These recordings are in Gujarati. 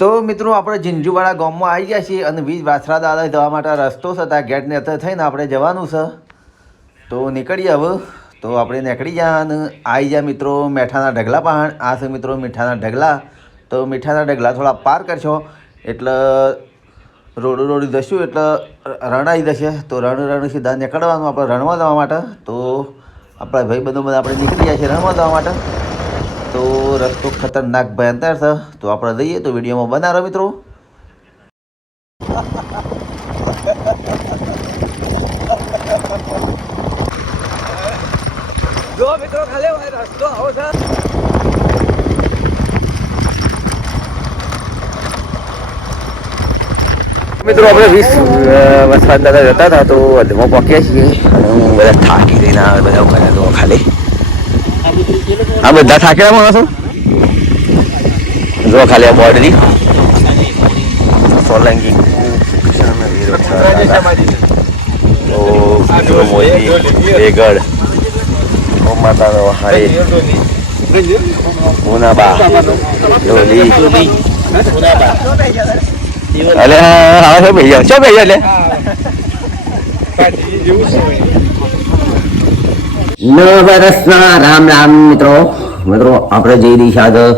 તો મિત્રો આપણે ઝીંઝુવાડા ગામમાં આવી ગયા છીએ અને વીજ વાછરા દાદા જવા માટે રસ્તો છે ત્યાં ગેટને અત્યારે થઈને આપણે જવાનું છે. તો નીકળીએ હવે. તો આપણે નીકળી ગયા અને આવી ગયા મિત્રો મીઠાના ઢગલા પહાણ. આ છે મિત્રો મીઠાના ઢગલા. તો મીઠાના ઢગલા થોડા પાર કરશો એટલે રોડ જશું એટલે રણ આવી જશે. તો રણ સીધા નીકળવાનું આપણે રણમાં જવા માટે. તો આપણા ભાઈબંધો બધા આપણે નીકળી ગયા છીએ રણમાં જવા માટે. તો રસ્તો ખતરનાક ભયંકર છે. તો આપણે જઈએ તો વિડીયોમાં બનાવો મિત્રો. જો મિત્રો ખાલી રસ્તો આવો છે. મિત્રો આપણે 20 વરસાદ દાદા જતા હતા તો અધમાં પહોંચ્યા છીએ અને બધા થાકી રહીને આવે બધા ઉભા તો ખાલી આ બધા થાકેલા માણસો જો ખાલી આ બોર્ડરી સોલંકી તો મોદી વેગડ ઓમ માતાનો હારે મુનાબા ડોલી અલે હા શું ભૈયા શું ભૈયા લે નવરસના રામ રામ મિત્રો આપણે જઈ રહી છે આગળ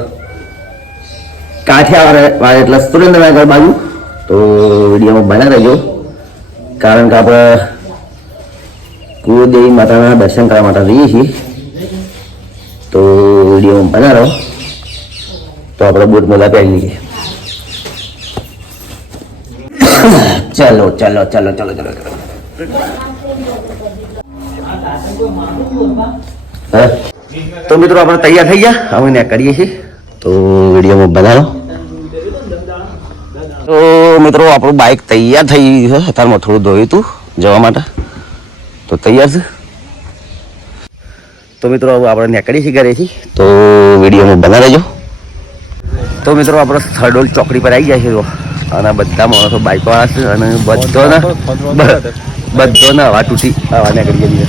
કાઠિયાવાડ એટલે સુરેન્દ્રનગર બાજુ. તો વિડીયોમાં બના રહેજો કારણ કે આપણે કુળદેવી માતાના દર્શન કરવા માટે જઈએ છીએ. તો વિડીયોમાં બના રહો. તો આપણે બૂટ મોજા પહેરી લઈએ. ચલો ચલો ચલો ચલો ચલો તો મિત્રો આપણે તૈયાર થઈ ગયા અમે ને કરીએ છીએ. તો વિડીયોમાં બનાવો. તો મિત્રો આપણું બાઇક તૈયાર થઈ ગયું છે. અત્યારમાં થોડું ધોયું હતું જવા માટે. તો તૈયાર છે. તો મિત્રો હવે આપણે નીકળીએ છીએ ઘરેથી. તો વિડીયોમાં બના રહેજો. તો મિત્રો આપણે થર્ડોલ ચોકડી પર આવી ગયા છે. અને બધા માણસો બાઇકો આવે છે અને બધોને હવા તૂટી હવા નીકળી ગઈ.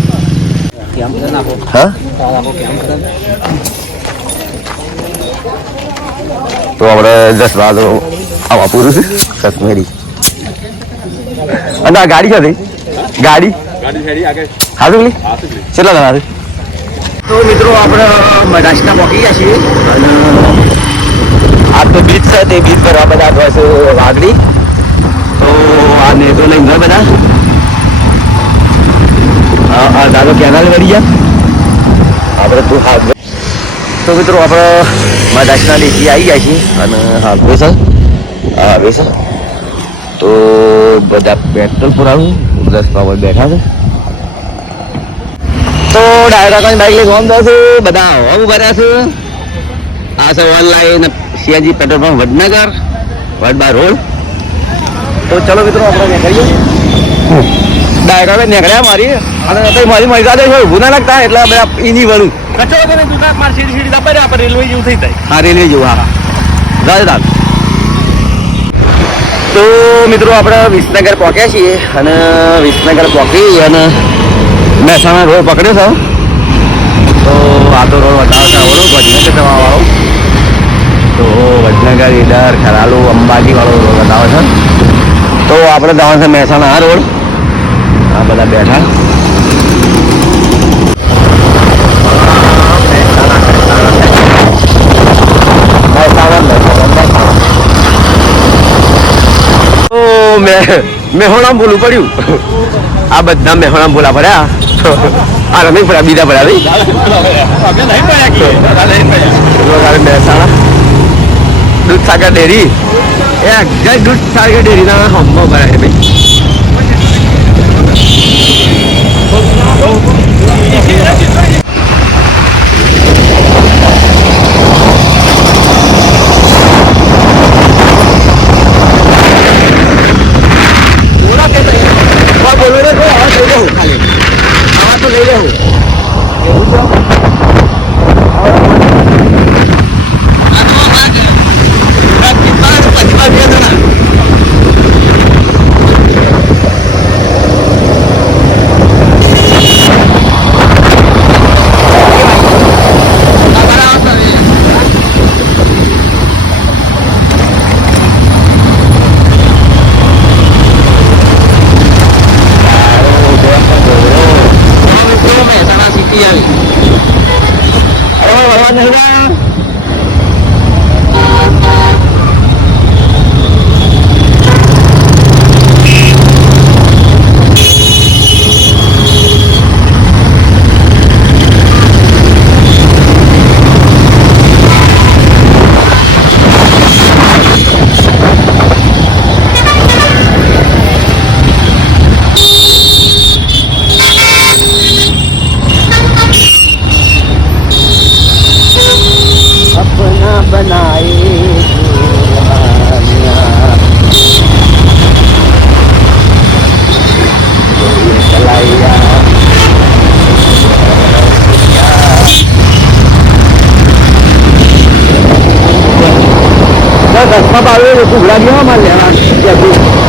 હા તો આપણે 10 વાગે આવા પૂરું છે કશ્મીરી. અને આ ગાડી ક્યાં થઈ ગાડી હા તો કેટલા જણા છે. તો મિત્રો આપણે મહારાષ્ટ્ર પહોંચી ગયા છીએ અને આ તો બીચ છે તે બીચ પર આ બધા બસ વાગડી. તો આ નેતો લઈને બધા દાદો કેનાલ વળી ગયા આપણે તું હાથ. તો મિત્રો આપણે મહારાષ્ટ્રના લીધી આવી ગયા છીએ અને હાથવે છે આવે છે. તો બધા પેટ્રોલ પુરાવું રસ્તા પર બેઠા છે. તો ડાયરેક્ટ બાઇક લઈને ઓમ દઉં બધા હવા ઉભા છે. આ છે online CNG petrol pump Vadnagar વડબા રોડ. તો ચલો મિત્રો આપણે નીકળીએ. ડાયરેક્ટ નીકળ્યા મારી અને મારી મજા હોય ઊભું ના લાગતા એટલે બધા એની વળું કચો સીડી દબાઈ આપણે રેલવે જેવું થઈ જાય. હા રેલવે જેવું હા રાજદાન. તો મિત્રો આપણે વિસનગર પહોંચ્યા છીએ અને વિસનગર પહોંચી અને મહેસાણા રોડ પકડ્યો છે. તો આ તો રોડ બતાવે છે આવડો વડનગર જવાવાળો. તો વડનગર ઈડર ખરાલુ અંબાજી વાળો રોડ બતાવે છે. તો આપણે જવાનું છે મહેસાણા આ રોડ. આ બધા બેઠા મેહોણા બોલવું પડ્યું. આ બધા મેહોણા બોલા પડ્યા. આ રમી પડ્યા બીજા પડ્યા મહેસાણા દૂધસાગર ડેરી દૂધસાગર ડેરીના હમમાં ભરાય છે ભાઈ. રસ્તા પાડે ઉઘડા ગયો મારે લેવા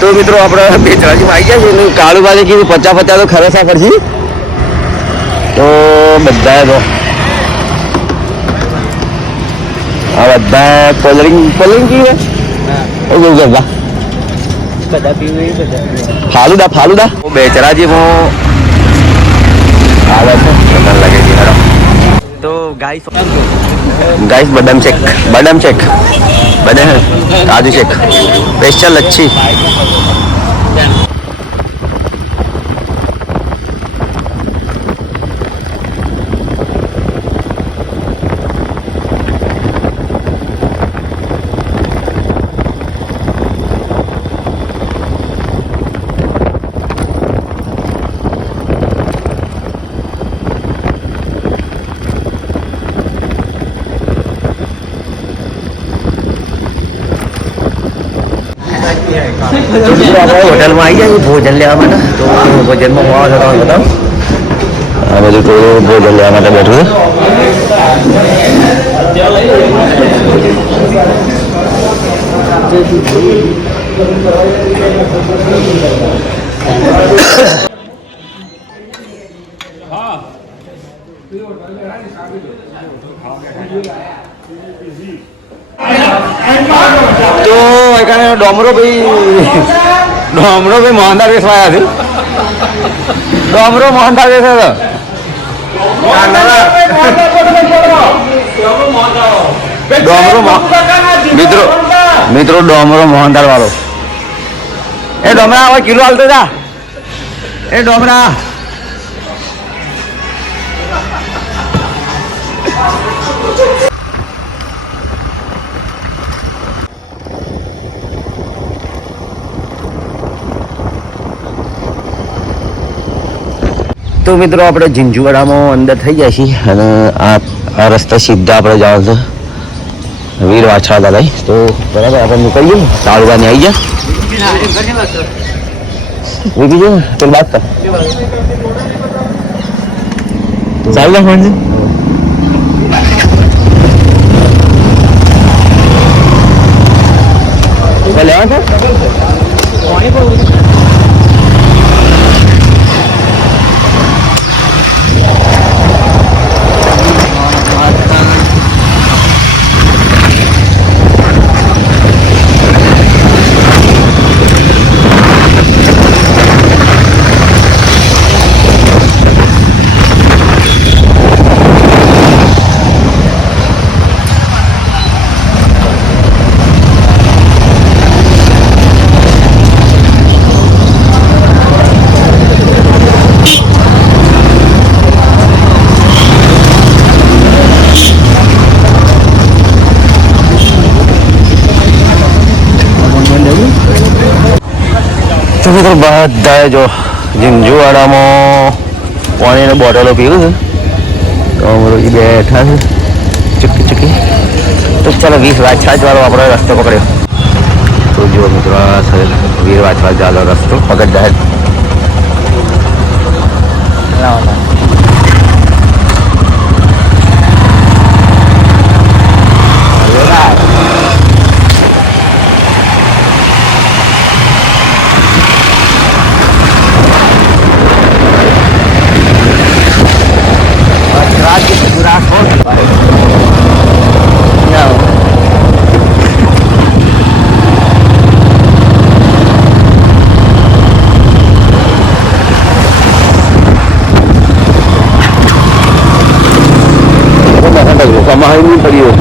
તો મિત્રો આપણે બેચરાજીમાં આવી ગયા છે કાળુ બાજુ કીધું 50 તો ખરેખર પડશે તો બધા તો આ બધા કોલ્ડ્રિંક પીવે એવું બધા ફાલુદા બેચરાજીમાં આવે છે લાગે છે તો ગાઈસ બદામ શેક કાજુ શેક સ્પેશિયલ લચ્છી હોટલમાં આવી જાય ભોજન લેવા માટે તો ભોજનમાં મોવા થતા હોય બતાવો આ બધું તો ભોજન લેવા માટે બેઠું તો એখানে ડોમરો ભાઈ મોહનદાર વેચવાયા છે ડોમરો મોહનદાર વેચે છે મિત્રો ડોમરો મોહનદાર વાળો એ ડોમરા હવે કિલો હાલતો જા એ ડોમરા તો મિત્રો આપણે ઝીંઝુવાડામાં અંદર થઈ જાય છીએ અને આ રસ્તે સીધા આપણે જવાનું છે વીર વાછડા દાદા તો બરાબર આપણે નીકળીએ તાળુબાની આવી ગયા વીકી છે ને પેલી વાત કર ચાલ લે ફોન છે લેવા છે તો મિત્રો બધા જો જીંજુવાડામાં પાણીની બોટલો પીવું છે તો અમરોજી બેઠા છે ચૂકી ચૂકી. તો ચાલો 20 વાછરાજ વાળો આપણે રસ્તો પકડ્યો. તો જો મિત્રો આ છે વીર વાછરાજ વાળો રસ્તો પકડ જાય. Kamahin mo pa yun.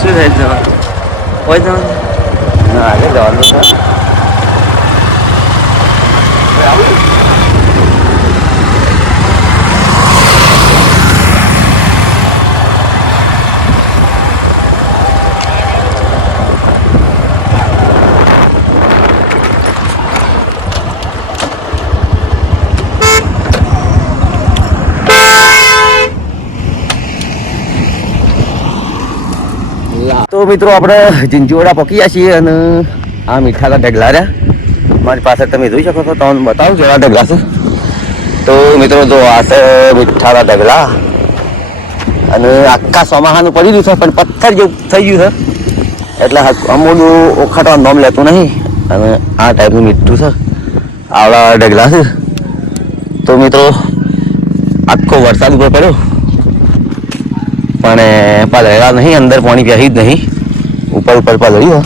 Sudah jalan. Oh jalan. Nah, ada jalan tu kan. તો મિત્રો આપણે જીંજુવાડા પહોંચ્યા છીએ અને આ મીઠાના ઢગલા રહ્યા મારી પાસે તમે જોઈ શકો છો. તમને બતાવું કેવા ઢગલા છે. તો મિત્રો જો આ છે મીઠાના ઢગલા અને આખા ચોમાસાનું પડી ગયું છે પણ પથ્થર જેવું થઈ ગયું છે એટલે અમોડું ઓખાટવાનું નામ લેતું નહીં અને આ ટાઈપનું મીઠું છે આવડા ઢગલા છે. તો મિત્રો આખો વરસાદ ઉપર પડ્યો પણ પલળ્યા નહીં, અંદર પાણી પહેરી જ નહીં, ઉપર ઉપર પલળ્યું.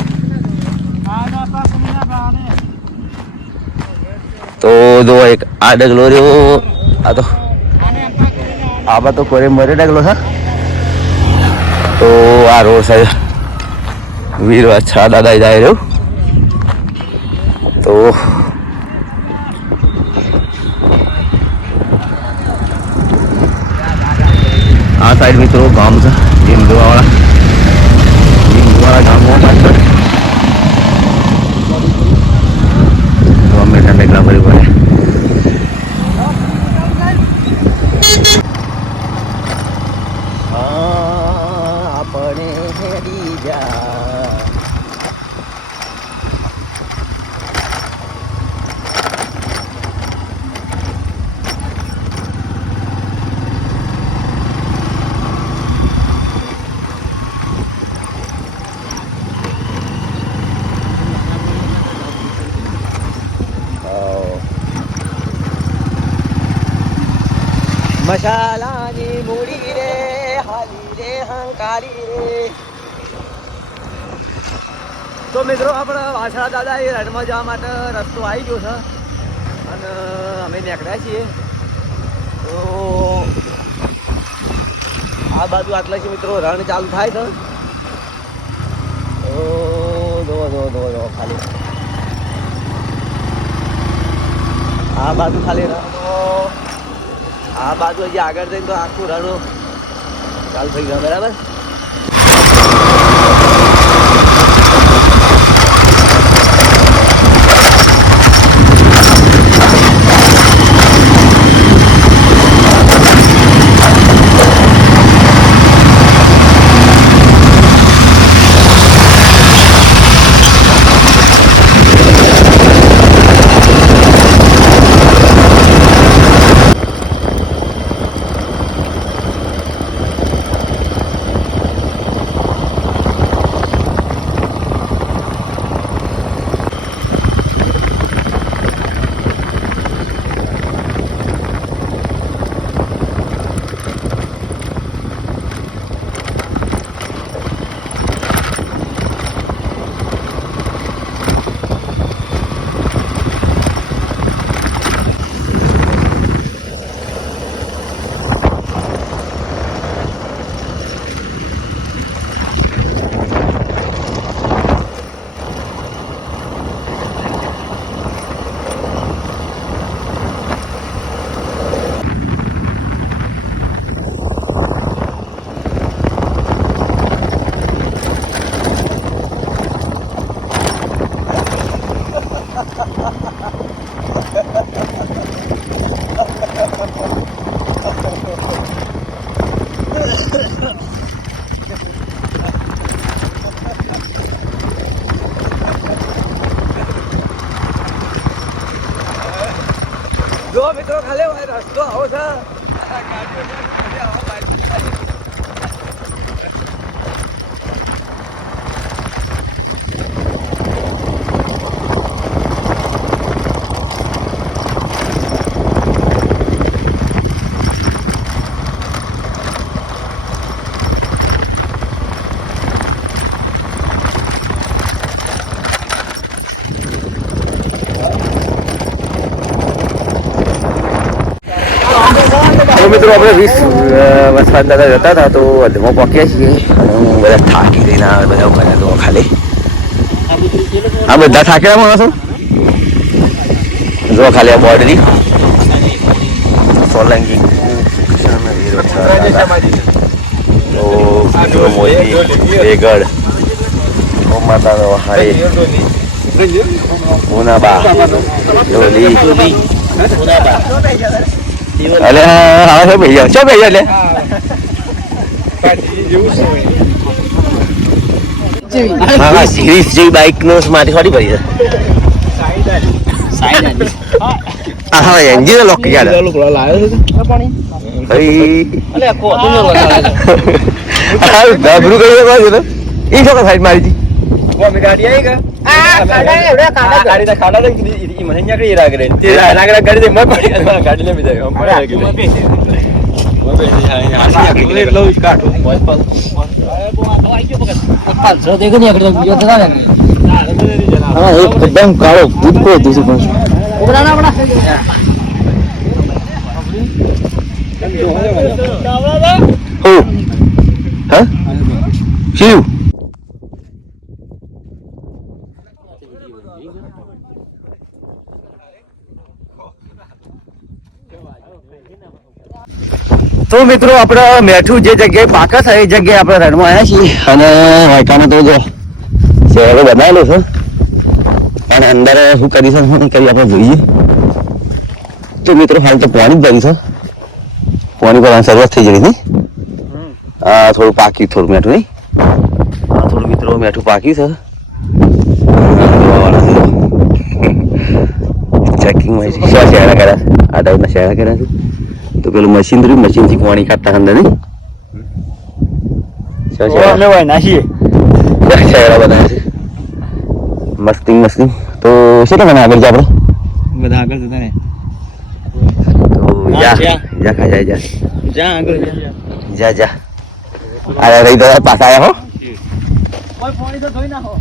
તો જો એક આ ડગલો રહ્યો, આ તો કોરે મરે ડગલો છે. તો આ રોડ સાઈડ વીર વાછરા દાદા જાય રહ્યો. તો આ સાઈડ મિત્રો ગામ છે જીંજુવાડા ગામમાં પાછળ ગમે ઠંડકલા ફરી પડે. આપણે હેડી જા મસાલાની મૂડી રે હાલી રે હંકારી રે. તો મિત્રો આપણે વાછરા દાદા એ રણમાં જવા માટે રસ્તો આવી ગયો છે અને અમે નીકળ્યા છીએ. તો આ બાજુ આટલા છે મિત્રો રણ ચાલુ થાય છે. તો દો ખાલી આ બાજુ ખાલી રણ. આ બાજુ હજી આગળ જઈને તો આખું રણ ચાલુ થઈ ગયું. બરાબર. મિત્રો ખાલી રસ્તો આવો છે. મિત્રો આપણે 20 વસવાટ દાદા જતા હતા તો અધમાં પહોંચ્યા છીએ અને હું બધા થાકી ગઈને આવે બધા ઉભા તો ખાલી આ બધા થાકેલા માણસો જો ખાલી આ બોર્ડરી સોલંકી તો મોદી વેગડ ઓમ માતા નો હાય ઉનાબા લોલી અલે હા છે ભૈયા શું ભૈયા એટલે હા સિરીઝ જેવી બાઇક નો મારી થોડી પડી છે હા એન્જિન લોક યાર ડબરું કરી દે એ શું સાઈડ મારી હતી ગાડી આવી ગયા ખાડા મને અહીંયા કઈ રાગ રે તે રાગ ગાડી દે મત પડી ગાડી લેવી જાય હમ એકદમ કાળો ભૂતકો હતું શિવ તો મિત્રો આપણે મેઠું જે જગ્યાએ પાકા થાય એ જગ્યાએ આપણે રણમાં આવ્યા છીએ અને વાયકાને તો જો શહેરો બનાવેલો છે અને અંદર શું કરી છે શું કરી આપણે જોઈએ તો મિત્રો હાલ તો પાણી જ ભરી છે પાણી ભરવાની શરૂઆત થઈ જઈ હતી આ થોડું પાકી થોડું મેઠું નહીં આ થોડું મિત્રો મેઠું પાકી છે ચેકિંગમાં શેરા કર્યા આ ટાઈપના શેરા કર્યા છે તો પેલું મશીનથી પાણી કાઢતા અંદર નહીં મસ્તી તો શું તમે આગળ જા આપણે બધા આગળ જતા ને તો જા ખા જા આગળ જા અરે રહી દાદા પાછા આવ્યા હો પાણી તો ધોઈ નાખો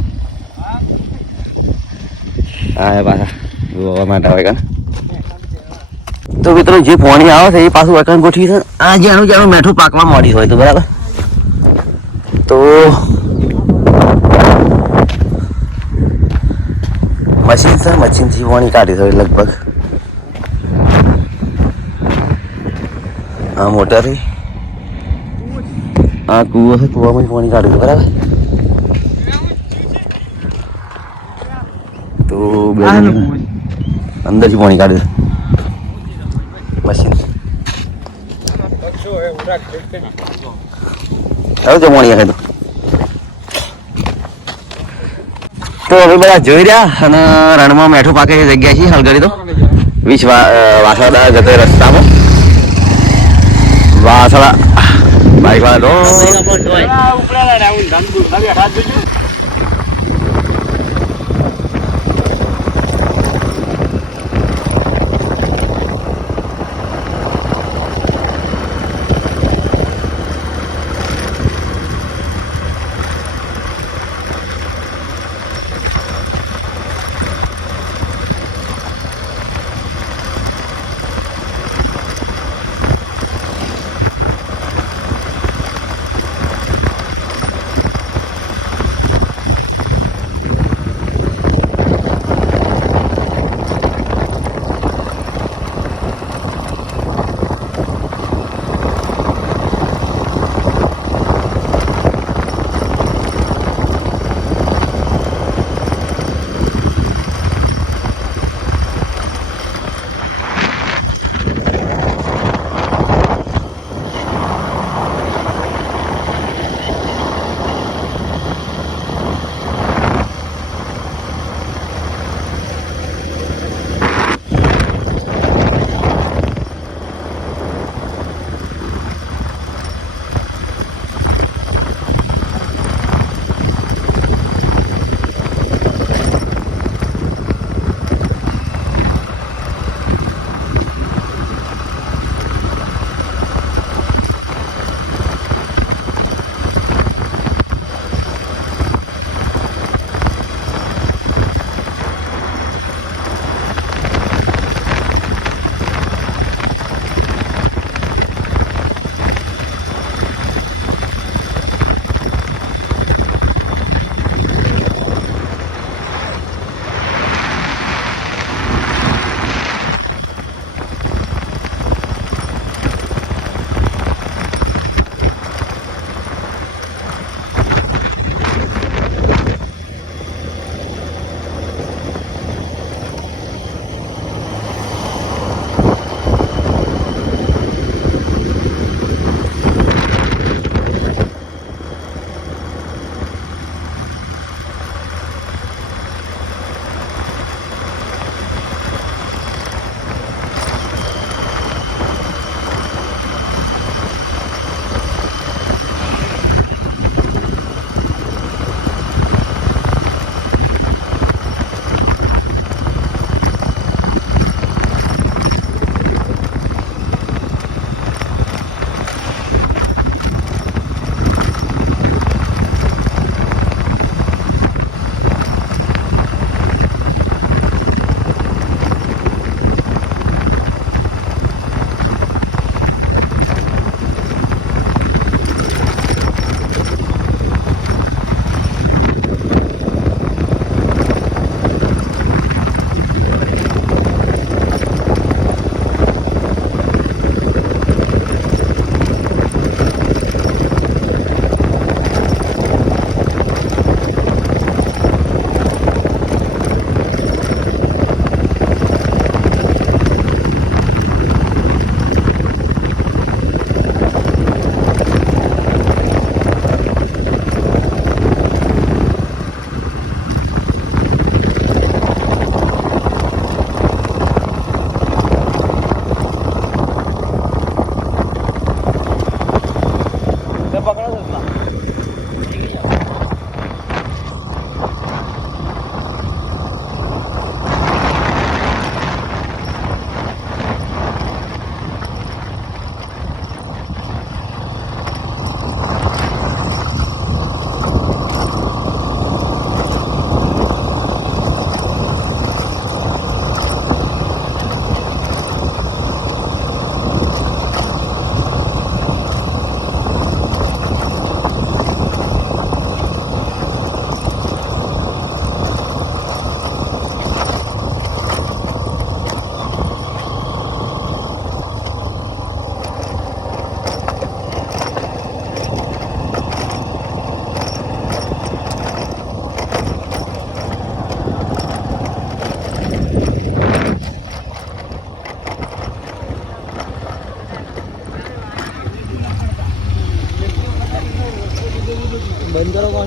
હા પાછા જોવા માટે આવે કાન તો મિત્રો જે પાણી આવે છે એ પાછું વટન ગોઠવી છે આ જેનું મેઠું પાકવા મોડી હોય તો બરાબર તો મશીન છે મશીનથી પાણી કાઢી છે લગભગ આ મોટર આ કૂવો છે કૂવામાં પાણી કાઢ્યું છે બરાબર તો અંદરથી પાણી કાઢ્યું મશીન હવે જમવાની હે તો હવે બધા જોઈ રહ્યા અને રણમાં મેઠું પાકે એ જગ્યા છે હલગરી તો વાસડા જતો રસ્તામાં વાસડા બાઈક વાળા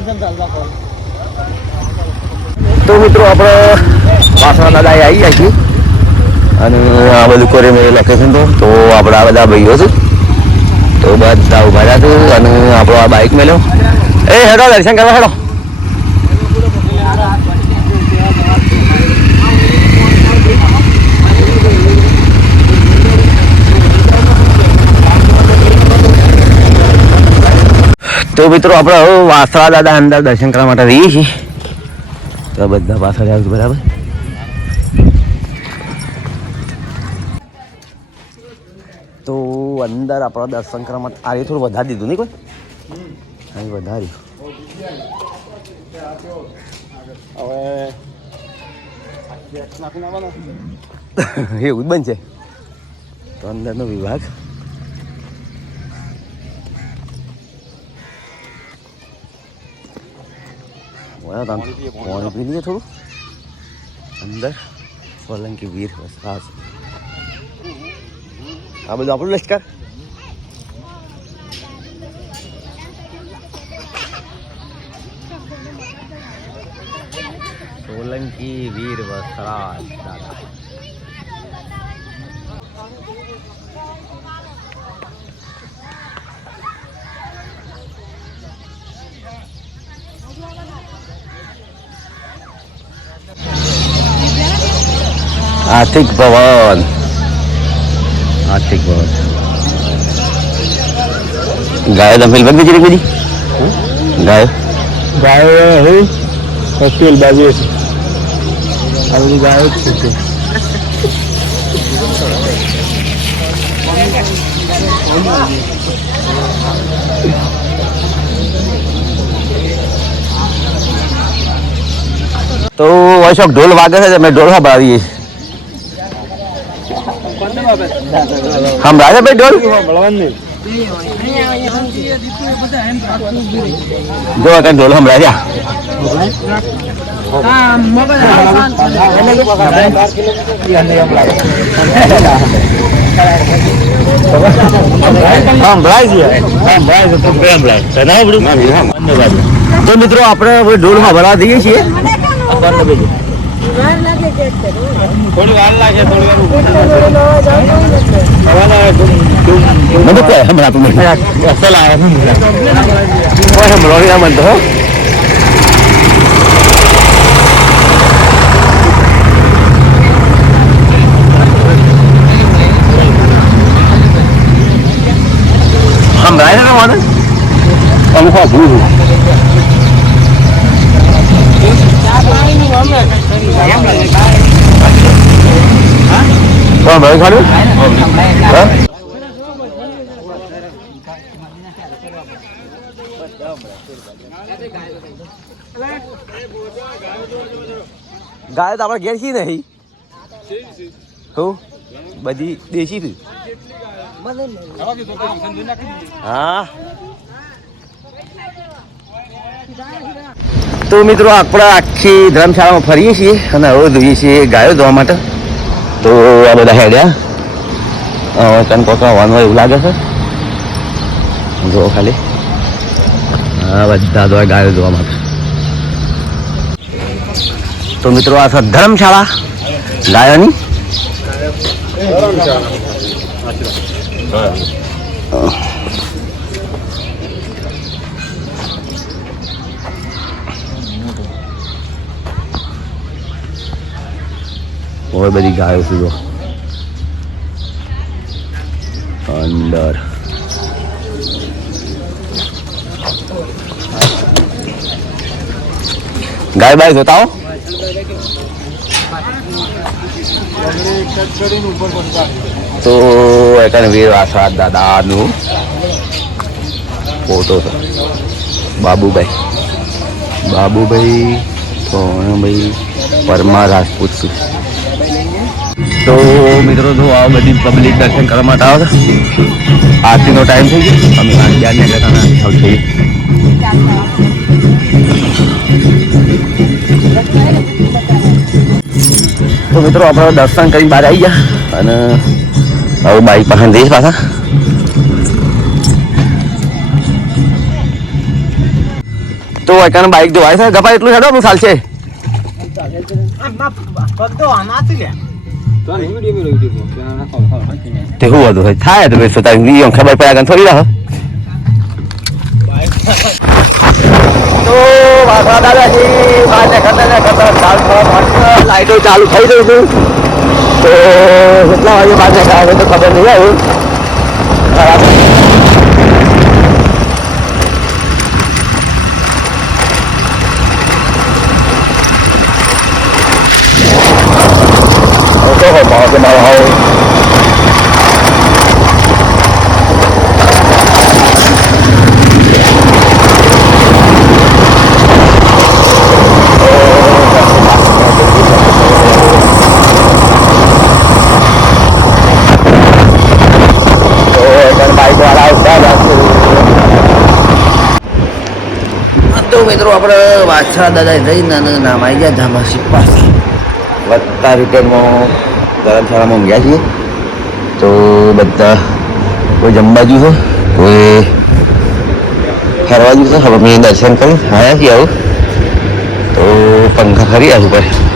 તો મિત્રો આપણે વાસણા દાદા આવી જાય છીએ અને આ બધું કરે મેં લોકેશન તો આપણે આ બધા ભાઈઓ છે તો બધા ઉભા રહ્યા છે અને આપણો આ બાઇક મેળ્યો એ હેડો દર્શન કરવા હેડો. તો મિત્રો આપણે હવે વાસણા દાદા અંદર દર્શન કરવા માટે રહીએ છીએ તો બધા પાછળ આવ્યું બરાબર. તો અંદર આપણા દર્શન કરવા માટે આ થોડું વધારી દીધું નહીં કોઈ અહીં વધાર્યું હવે એવું જ બનશે તો અંદરનો વિભાગ પાણી પી લઈએ થોડું અંદર સોલંકી વીર વસરાજ આ બધું આપણું લશ્કર સોલંકી વીર વસરાજ દાદા. આર્થિક ભવન ગાયો તમે બધી બીજી બધી ગાયો હોસ્ટેલ બાજુ છે આ બધી ગાયો જ છે. તો અશોક ઢોલ વાગે છે અમે ઢોલ સંભળાવીએ સંભળાવે ભાઈ ઢોલ જો કઈ ઢોલ સંભળાવ્યા તો મિત્રો આપણે ઢોલ સંભળાવા દઈએ છીએ. થોડી વાર લાગે સંભળાતું નથી સંભળાવી ના બનતો હો. સંભળાય ને મને અનુભવ ભૂલ કોણ ભાઈ ખાડું ગાય તો આપણે ઘેર છી નહીં હું બધી દેશી હતી. હા તો મિત્રો આપણે આખી ધર્મશાળામાં ફરીએ છીએ અને હવે જોઈએ છીએ ગાયો ધોવા માટે. તો આ બધા હેડ્યા તને કોકા હોવાનું એવું લાગે છે જો ખાલી હા બધા ધોવા ગાયો ધોવા માટે. તો મિત્રો આ છે ધર્મશાળા ગાયોની. और बड़ी गायों से जो अंदर गाय बाय बताओ तो एक वीर आसाद दादा नु फोटो था बाबूभाई तो भाई परमार राजपूत से. तो मित्रों तो आओ बड़ी पब्लिक दर्शन करवा માટે આવે છે. આરતીનો ટાઈમ થઈ ગયો અમે ત્યાં નીકળતા થઈ. તો મિત્રો આપણે દર્શન કરી બહાર આવી ગયા અને હવે બાઈક પાસે જઈશ પાછા. તો એકાને બાઈક જોવાય છે ગપા એટલું હેડો હું ચાલશે તે શું હતું ભાઈ થાય તો ભાઈ સુતા ખબર પડ્યા થોડી રાહ તો વાસણા દાદાજી બહાર નીકળતા લાઈટો ચાલુ થઈ ગઈ છે તો કેટલા વાગે બહાર નીકળ્યા તો ખબર નહીં આવ્યું તો મિત્રો આપણે વાછરા દાદા જઈને નામ આવી ગયા ધામાસી પાસે વધતા રિટર્નમાં ધર્મશાળામાં ગયા છીએ તો બધા કોઈ જમવા ગયું છે કોઈ ફરવા ગયું છે હવે મેં દર્શન કરી આવ્યા છીએ આવું તો પંખા ખરી આવ્યું પડે